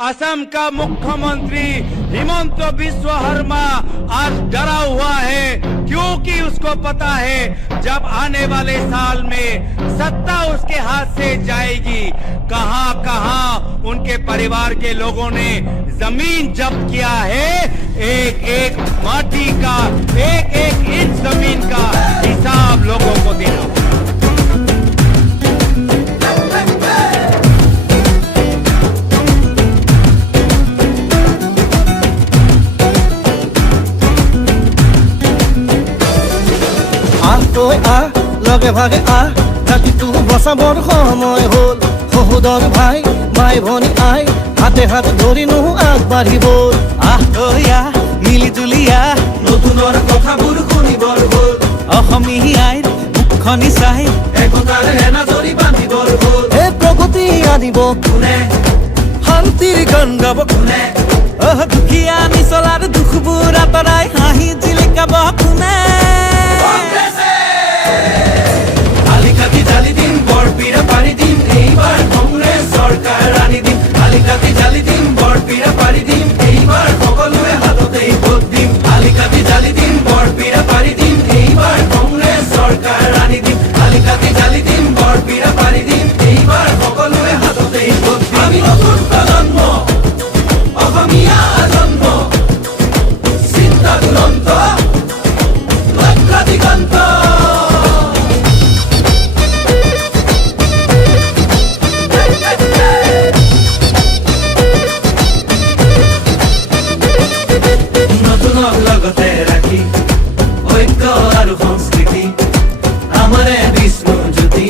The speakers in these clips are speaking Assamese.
असम का मुख्यमंत्री हिमंत बिस्व शर्मा आज डरा हुआ है, क्योंकि उसको पता है जब आने वाले साल में सत्ता उसके हाथ से जाएगी, कहां कहां उनके परिवार के लोगों ने जमीन जब्त किया है। एक एक माटी का, एक एक इंच जमीन का हिसाब लोगों को देना होगा। লগে ভাগে জাতিটো বচাবৰ সময় হ'ল। সহোদৰ ভাই ভাই ভনী আই হাতে হাত ধৰি নো আগবাঢ়িব। মিলি জুলি নতুনৰ কথাবোৰ শুনিবৰ হ'ল। অসমীয়াইৰ মুখনি চাই একতাৰ এনাজৰি বান্ধিবৰ হ'ল। এই প্ৰগতি আনিব কোনে, শান্তিৰ গান গাব কোনে, দুখীয়া নিচলাৰ দুখবোৰ আঁতৰাই হাঁহি জিলিকাব কোনে। আলিকাতি জালি দিম, বৰপীৰা পাৰি দিম, এইবাৰ কংগ্ৰেছ চৰকাৰ আনি দিম। আলিকাতি জালি দিম, বৰপীৰা পাৰি দিম, এইবাৰ সকলোৱে হাততেই ভোট দিম। আলিকাতি জালি দিম, বৰপীৰা পাৰি দিম, এইবাৰ কংগ্ৰেছ চৰকাৰ আনি দিম। আলিকাতি জালি দিম, বৰপীৰা পাৰি দিম, এইবাৰ সকলোৱে হাততেই ভোট দিম। আমি নতুন প্ৰজন্ম, অসমীয়া জন্ম, চিন্তা দুৰন্ত, লক্ষ্য দিগন্ত। লগতে ৰাখি ঐক্য আৰু সংস্কৃতি আমাৰে বিষ্ণু জ্যোতি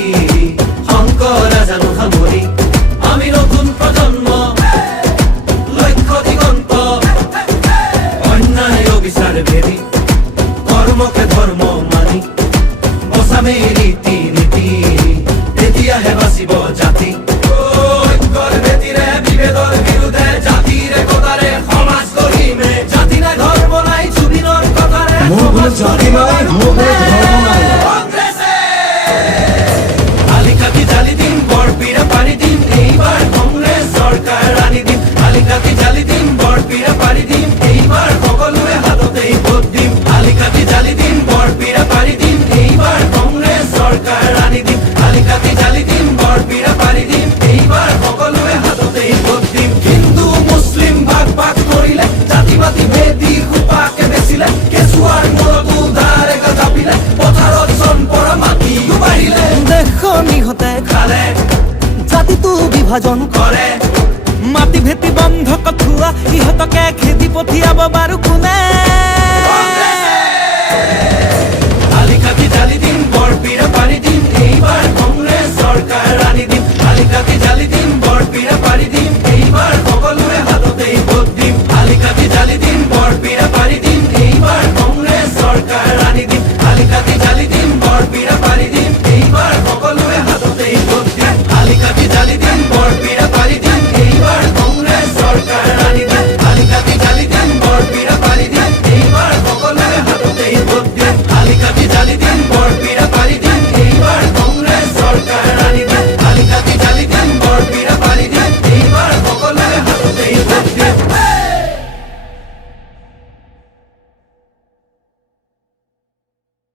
শংকৰ জানো সামৰি। আমি নতুন প্ৰজন্ম, লক্ষ্য দিগন্ত, অন্যায় অবিচাৰ ভেদি কৰ্মকে ধৰ্ম মানি বচামে ৰীতি নীতি, তেতিয়াহে বাচিব জাতি। ঐক্যৰ ভেটিৰে বিভেদৰ বিৰুদ্ধে জাতিৰ একতাৰে সমাজ গঢ়িমে। জাতি নাই ধৰ্ম নাই জুবিনৰ কথাৰে জাতি নাই ধৰ্ম নাই। আলিকাতি জালি দিম, বৰপীৰা পাৰি দিম, এইবাৰ কংগ্ৰেছ চৰকাৰ আনি দিম। আলিকাতি জালি দিম, বৰপীৰা পাৰি দিম, এইবাৰ সকলোৱে হাততেই ভোট দিম। আলিকাতি জালি দিম, বৰপীৰা পাৰি দিম, এইবাৰ কংগ্ৰেছ চৰকাৰ আনি দিম। আলিকাতি জালি দিম, বৰপীৰা পাৰি দিম, এইবাৰ সকলোৱে হাততেই ভোট দিম। হিন্দু মুছলিম ভাগ ভাগ কৰিলে, জাতি মাতি ভেদি সোপাকে বেচিলে, কেঁচুৱাৰ মূৰতো ধাৰে জাপিলে, পথাৰত চনপৰা মাটিও বাঢ়িলে। দেশৰ নিহতে খালে, জাতিটো বিভাজন কৰে, মাটি ভেটি বন্ধ কঠুৱা ইহঁতকে খেদি পঠিয়াব বাৰু কোনে। আলিকাতি জালি দিম, বৰপীৰা পাৰি দিম, এইবাৰ কংগ্ৰেছ চৰকাৰ